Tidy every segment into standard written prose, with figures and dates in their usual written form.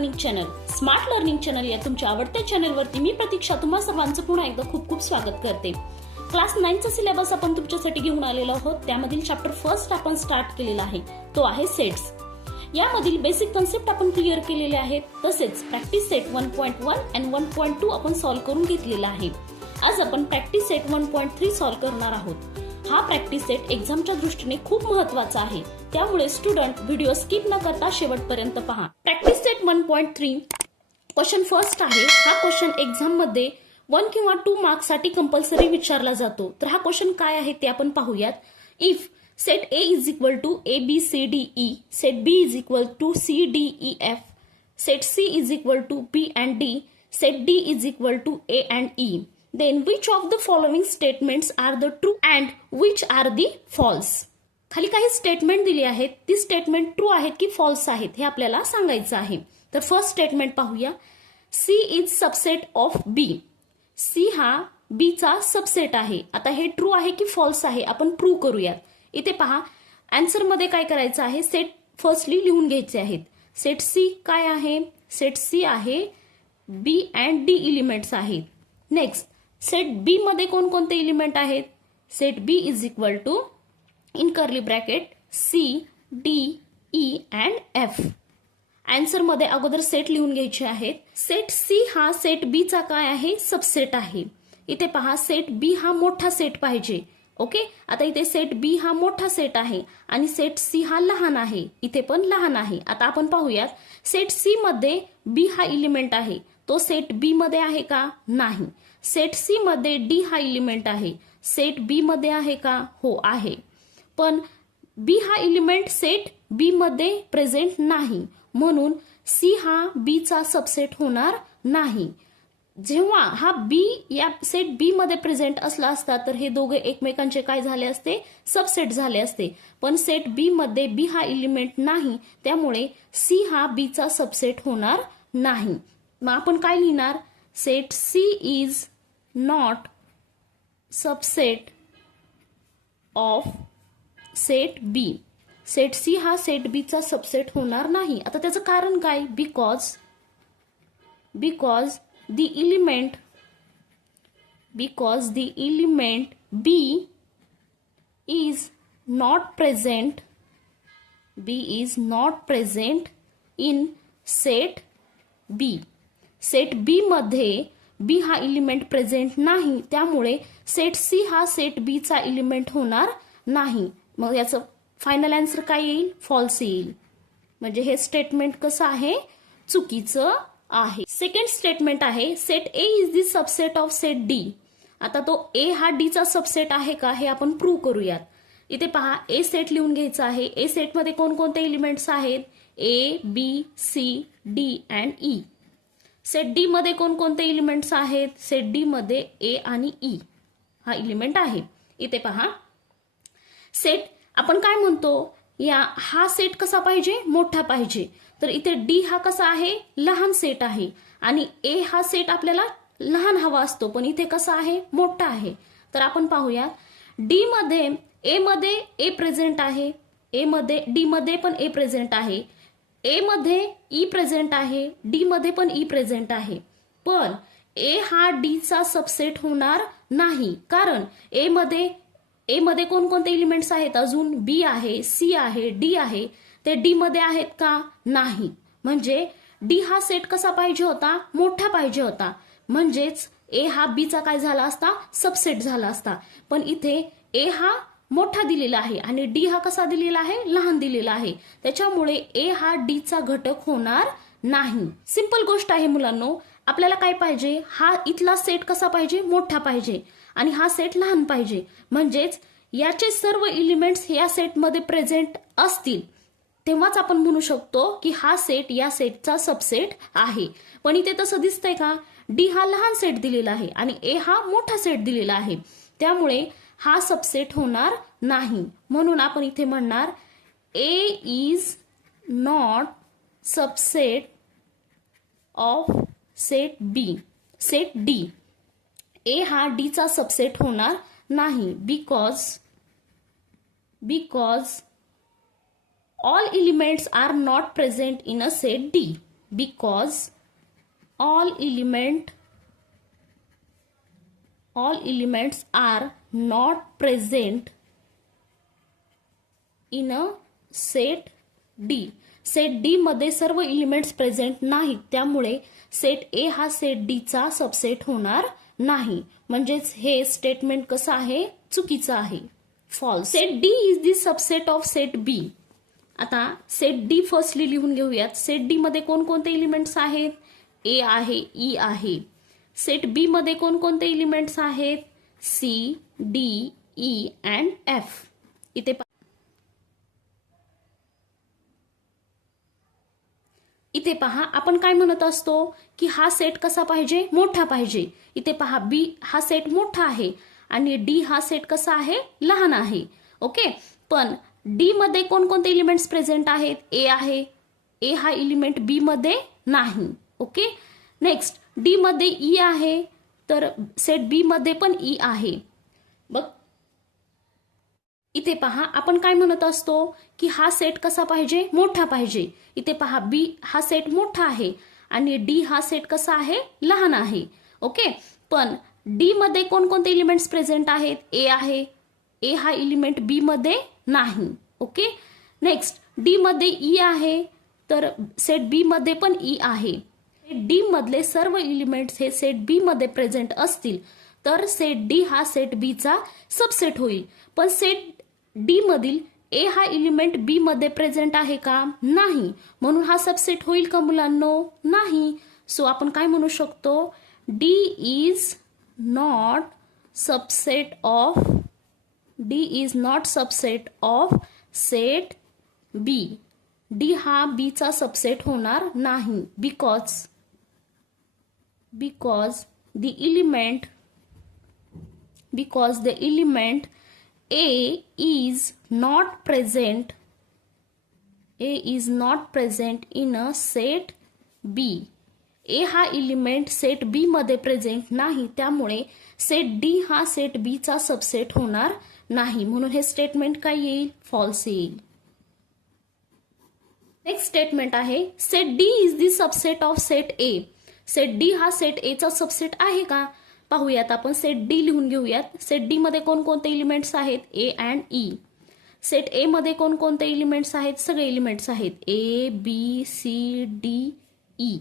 Learning channel. Smart learning channel या तुमच्या आवडत्या चॅनलवरती मी प्रतीक्षा तुम्हा सर्वांचं पुन्हा एकदा खूप खूप स्वागत करते. क्लास 9 चा सिलेबस आपण तुमच्यासाठी घेऊन आलेलो आहोत. त्यामधील चॅप्टर फर्स्ट आपण स्टार्ट केलेला आहे, तो आहे सेट्स. यामधील बेसिक कन्सेप्ट आपण क्लिअर केलेले आहेत. तसेच प्रॅक्टिस सेट 1.1 आणि 1.2 आपण सॉल्व्ह करून घेतलेला आहे. आज आपण प्रॅक्टिस सेट 1.3 सॉल्व्ह करणार आहोत. हा प्रॅक्टिस सेट एक्झामच्या दृष्टीने खूप महत्त्वाचा आहे, त्यामुळे स्टुडंट व्हिडिओ स्किप न करता शेवटपर्यंत पहा. प्रॅक्टिस सेट 1.3 क्वेश्चन फर्स्ट आहे. हा क्वेश्चन एक्झाम मध्ये 1 किंवा 2 मार्क्स साठी कंपल्सरी विचारला जातो. तर हा क्वेश्चन काय आहे ते आपण पाहूयात. If set A is equal to ABCDE, set B is equal to CDEF, set C is equal to B and D, set D is equal to A and E, then which of the following statements are the true and which are the false? खाली काही statement दिली आहेत. ती statement true आहेत की false आहेत हे आपल्याला सांगायचं आहे. तर फर्स्ट स्टेटमेंट पाहूया. C is subset of B. C हा B चा सबसेट आहे. आता हे ट्रू आहे की फॉल्स आहे आपण प्रूव्ह करूयात. इथे पहा, आन्सर मध्ये काय करायचं आहे, सेट फर्स्टली लिहून घ्यायचे आहेत. सेट सी काय आहे, सेट सी आहे बी अँड डी एलिमेंट्स आहेत. नेक्स्ट सेट बी मध्ये कोणकोणते एलिमेंट आहेत, set B is equal to in curly bracket C D E and F. Answer मध्ये अगोदर सेट लिहून घ्यायचे आहेत. सेट सी हा सेट बी चा काय आहे, सबसेट आहे. इथे पहा, सेट बी हा मोठा सेट पाहिजे. ओके, आता इथे सेट बी हा मोठा सेट आहे आणि सेट सी हा लहान आहे. इथे पण लहान आहे. आता आपण पाहूयात, सेट सी मध्ये बी हा एलिमेंट आहे, तो सेट बी मध्ये आहे का, नाही. सेट सी मध्ये डी हा एलिमेंट आहे, सेट बी मध्ये आहे का, हो आहे. पण बी हा एलिमेंट सेट बी मध्ये प्रेझेंट नाही, म्हणून सी हा बी चा सबसेट होणार नाही. जेव्हा हा बी या सेट बी मध्ये प्रेझेंट असला असता तर हे दोघे एकमेकांचे काय झाले असते, सबसेट झाले असते. पण सेट बी मध्ये बी हा एलिमेंट नाही, त्यामुळे सी हा बी चा सबसेट होणार नाही. मग आपण काय लिहिणार, set C is not subset of set B. Set C हा सेट बी चा सबसेट होणार नाही. आता त्याचं कारण काय, because the element B is not present in set B. Set B मध्ये बी हा एलिमेंट प्रेझेंट नाही, त्यामुळे सेट सी हा सेट बी चा एलिमेंट होणार नाही. मग याचं फायनल आन्सर काय येईल, फॉल्स येईल. म्हणजे हे स्टेटमेंट कसं आहे, चुकीचं आहे. सेकंड स्टेटमेंट आहे, set A is the subset of set D. आता तो ए हा डी चा सबसेट आहे का हे आपण प्रूव्ह करूयात. इथे पहा, ए सेट लिहून घ्यायचा आहे. ए सेट मध्ये कोणकोणते एलिमेंट्स आहेत, A B C D and E. Set D मध्ये कोणकोणते एलिमेंट्स आहेत, सेट डी मध्ये ए आणि ई हा एलिमेंट आहे. इथे पहा, सेट आपण काय म्हणतो, हा सेट कसा पाहिजे, मोठा पाहिजे. तर इथे डी हा कसा आहे, लहान सेट आहे आणि ए हा सेट आपल्याला लहान हवा असतो, पण इथे कसा आहे, मोठा आहे. तर आपण पाहूया, डी मध्ये ए मध्ये ए प्रेझेंट आहे, ए मध्ये डी मध्ये पण ए प्रेझेंट आहे, ए मध्ये ई प्रेझेंट आहे, डी मध्ये पण ई प्रेझेंट आहे. पण ए हा डी चा सबसेट होणार नाही, कारण ए मध्ये कोणकोणते एलिमेंट्स आहेत, अजून बी आहे, सी आहे, डी आहे. ते डी मध्ये आहेत का, नाही. म्हणजे डी हा सेट कसा पाहिजे होता, मोठा पाहिजे होता. म्हणजेच ए हा बी चा काय झाला असता, सबसेट झाला असता. पण इथे ए हा मोठा दिलेला आहे आणि डी हा कसा दिलेला आहे, लहान दिलेला आहे. त्याच्यामुळे ए हा डी चा घटक होणार नाही. सिंपल गोष्ट आहे मुलांनो. आपल्याला काय पाहिजे, हा इथला सेट कसा पाहिजे, मोठा पाहिजे आणि हा सेट लहान पाहिजे. म्हणजेच याचे सर्व एलिमेंट्स या सेटमध्ये प्रेझेंट असतील, तेव्हाच आपण म्हणू शकतो की हा सेट या सेटचा सबसेट आहे. पण इथे तसं दिसतंय का, डी हा लहान सेट दिलेला आहे आणि ए हा मोठा सेट दिलेला आहे, त्यामुळे हा सबसेट होणार नाही. म्हणून आपण इथे म्हणणार, A is not subset of set B. Set D, A हा डी चा सबसेट होणार नाही, because all elements are not present in a set D. Because all elements are not present in a set D. Set D मध्ये सर्व elements present नाहीत, त्यामुळे set A हा set D चा सबसेट होणार नाही. म्हणजेच हे स्टेटमेंट कसं आहे, चुकीचं आहे, false. Set D is the subset of set B. आता सेट D फर्स्टली लिहून घेऊयात. सेट D मध्ये कोणकोणते एलिमेंट्स आहेत? A आहे, E आहे. सेट B मध्ये कोणकोणते एलिमेंट्स आहेत? C, D, E and F. इथे पहा, आपण काय म्हणत असतो की हा सेट कसा पाहिजे, मोठा पाहिजे. इथे पहा, B हा सेट मोठा आहे आणि D हा सेट कसा आहे, लहान आहे. ओके, पण D मध्ये कोणकोणते एलिमेंट्स प्रेझेंट आहेत? A आहे. A हा एलिमेंट B मध्ये नाही. ओके, नेक्स्ट D मध्ये E आहे, तर सेट B मध्ये पण E आहे. बघ, इथे पहा, आपण काय म्हणत असतो की हा सेट कसा पाहिजे, मोठा पाहिजे. इथे पहा, B हा सेट मोठा आहे आणि D हा सेट कसा आहे, लहान आहे. ओके, पण D मध्ये कोणकोणते एलिमेंट्स प्रेझेंट आहेत? A आहे. A हा एलिमेंट B मध्ये नाही. ओके, नेक्स्ट D मध्ये E आहे, तर सेट B मध्ये पण E आहे. D मधले सर्व एलिमेंट्स हे सेट B मध्ये प्रेझेंट असतील तर सेट D हा सेट B चा सबसेट होईल. पण सेट D मधील A हा एलिमेंट B मध्ये प्रेझेंट आहे का? नाही. म्हणून हा सबसेट होईल का मुलांनो? नाही. सो आपण काय म्हणू शकतो? D is not subset of set B. D हा B चा सबसेट होणार नाही. because the element A is not present in a set B. A हा एलिमेंट सेट B मध्ये प्रेझेंट नाही, त्यामुळे सेट D हा सेट B चा सबसेट होणार नाही. म्हणून हे स्टेटमेंट काय येईल? फॉल्स येईल. नेक्स्ट स्टेटमेंट आहे, set D is the subset of set A. Set D हा सेट A चा सबसेट आहे का? पाहूयात, आपण सेट D लिहून घेऊयात. सेट D मध्ये कोणकोणते एलिमेंट्स आहेत? A and E. Set A मध्ये कोणकोणते एलिमेंट्स आहेत? सगळे एलिमेंट्स आहेत. A, B, C, D, E.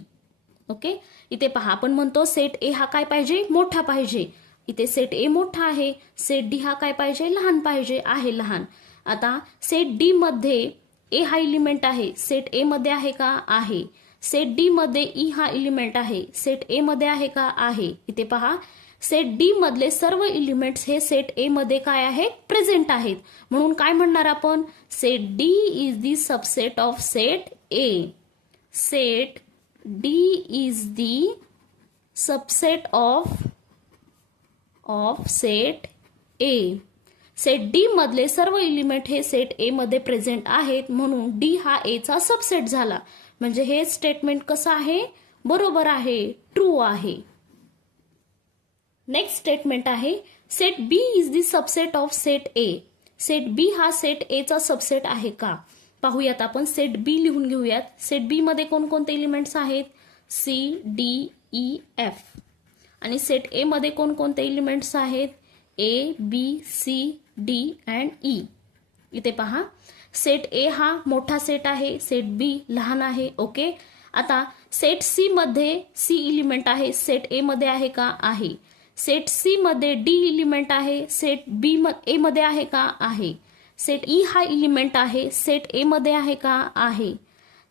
Okay, इथे पहा, आपण म्हणतो सेट A हा काय पाहिजे? मोठा पाहिजे. इथे सेट A मोठा आहे. सेट D हा काय पाहिजे? लहान पाहिजे. आहे लहान. आता सेट D मध्ये A हा एलिमेंट आहे. सेट A मध्ये आहे का? आहे. सेट D मध्ये E हा एलिमेंट आहे. सेट A मध्ये आहे का? आहे. इथे पहा, सेट D मधले सर्व एलिमेंट्स हे सेट A मध्ये काय आहेत? प्रेझेंट आहेत. म्हणून काय म्हणणार आपण? Set D is the subset of set A. Set D is the subset of set A. Set D मधले सर्व एलिमेंट हे सेट A मध्ये प्रेझेंट आहेत, म्हणून D हा A चा सबसेट झाला. म्हणजे हे स्टेटमेंट कसं आहे? बरोबर आहे, ट्रू आहे. नेक्स्ट स्टेटमेंट आहे, set B is the subset of set A. Set B हा सेट A चा सबसेट आहे का? पाहूयात, आपण सेट B लिहून घेऊयात. सेट B मध्ये कोणकोणते एलिमेंट्स आहेत? C, D, E, F. आणि सेट A मध्ये कोणकोणते एलिमेंट्स आहेत? A, B, C, D and E. इथे पहा, सेट A हा मोठा सेट आहे, सेट B लहान आहे. ओके, आता सेट C मध्ये C एलिमेंट आहे. सेट A मध्ये आहे का? आहे. सेट C मध्ये D एलिमेंट आहे. सेट B A मध्ये आहे का? आहे. सेट E हा एलिमेंट आहे. सेट A मध्ये आहे का? आहे.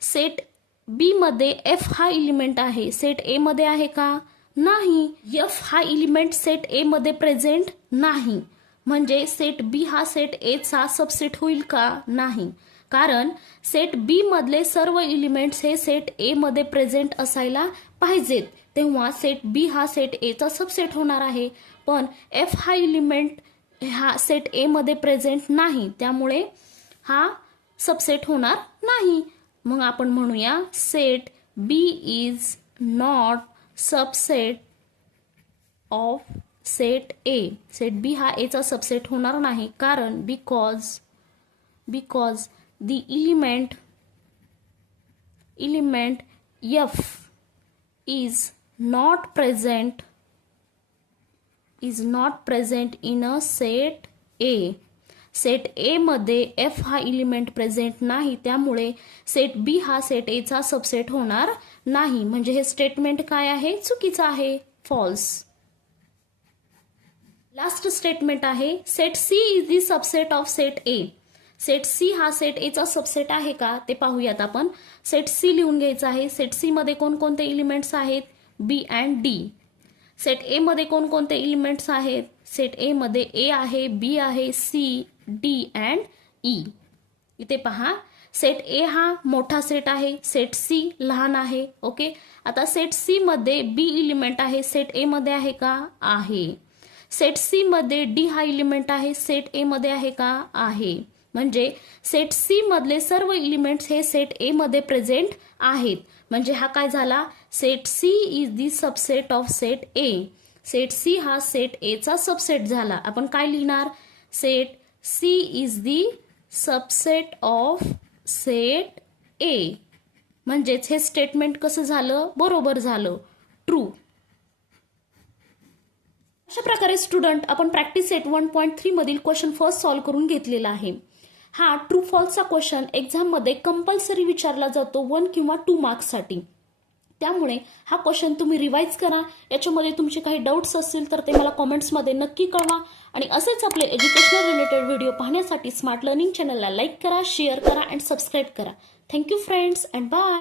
सेट B मध्ये F हा एलिमेंट आहे. सेट A मध्ये आहे का? नाही. F हा एलिमेंट सेट A मध्ये प्रेझेंट नाही. म्हणजे सेट B हा सेट A चा सबसेट होईल का? नाही. कारण सेट B मधले सर्व एलिमेंट्स हे सेट A मध्ये प्रेझेंट असायला पाहिजेत, तेव्हा सेट B हा सेट A चा सबसेट होणार आहे. पण F हा एलिमेंट हा सेट A मध्ये प्रेझेंट नाही, त्यामुळे हा सबसेट होणार नाही. मग आपण म्हणूया set B is not subset of set A. Set B हा A चा सबसेट होणार नाही, कारण because the element F is not present in a set A. Set ए मध्ये F हा एलिमेंट प्रेझेंट नाही, त्यामुळे सेट बी हा सेट ए चा सबसेट होणार नाही. म्हणजे हे स्टेटमेंट काय आहे? चुकीचं आहे, फॉल्स. लास्ट स्टेटमेंट आहे set C is the subset of set A. Set C हा सेट ए चा सबसेट आहे का ते पाहूयात आपण. सेट सी लिहून घ्यायचा आहे. सेट सी मध्ये कोणकोणते एलिमेंट्स आहेत? बी अँड डी. सेट ए मध्ये कोणकोणते एलिमेंट्स आहेत? सेट ए मध्ये ए आहे, बी आहे, सी, डी अँड ई. इथे पहा, सेट ए हा मोठा सेट आहे, सेट सी लहान आहे. ओके, आता सेट सी मध्ये बी एलिमेंट आहे, सेट ए मध्ये आहे का? आहे. सेट सी मध्ये डी हा एलिमेंट आहे, सेट ए मध्ये आहे का? आहे. म्हणजे सेट सी मधले सर्व एलिमेंट्स हे सेट ए मध्ये प्रेझेंट आहेत. म्हणजे हा काय झाला? Set C is the subset of set A. Set C हा सेट ए चा सबसेट झाला. आपण काय लिहिणार? Set C is the subset of set A. म्हणजेच हे स्टेटमेंट कसं झालं? बरोबर झालं, ट्रू. अशा प्रकारे स्टुडंट आपण प्रॅक्टिस सेट 1.3 मधील क्वेश्चन फर्स्ट सॉल्व्ह करून घेतलेला आहे. हा ट्रू फॉल्सचा क्वेश्चन एक्झाम मध्ये कंपल्सरी विचारला जातो 1 किंवा 2 मार्क्ससाठी. त्यामुळे हा क्वेश्चन तुम्ही रिवाइज करा. याच्यामध्ये तुमचे काही डाऊट्स असतील तर ते मला कॉमेंट्समध्ये नक्की कळवा. आणि असेच आपले एज्युकेशनल रिलेटेड व्हिडिओ पाहण्यासाठी स्मार्ट लर्निंग चॅनलला लाईक करा, शेअर करा अँड सबस्क्राईब करा. Thank you friends and bye.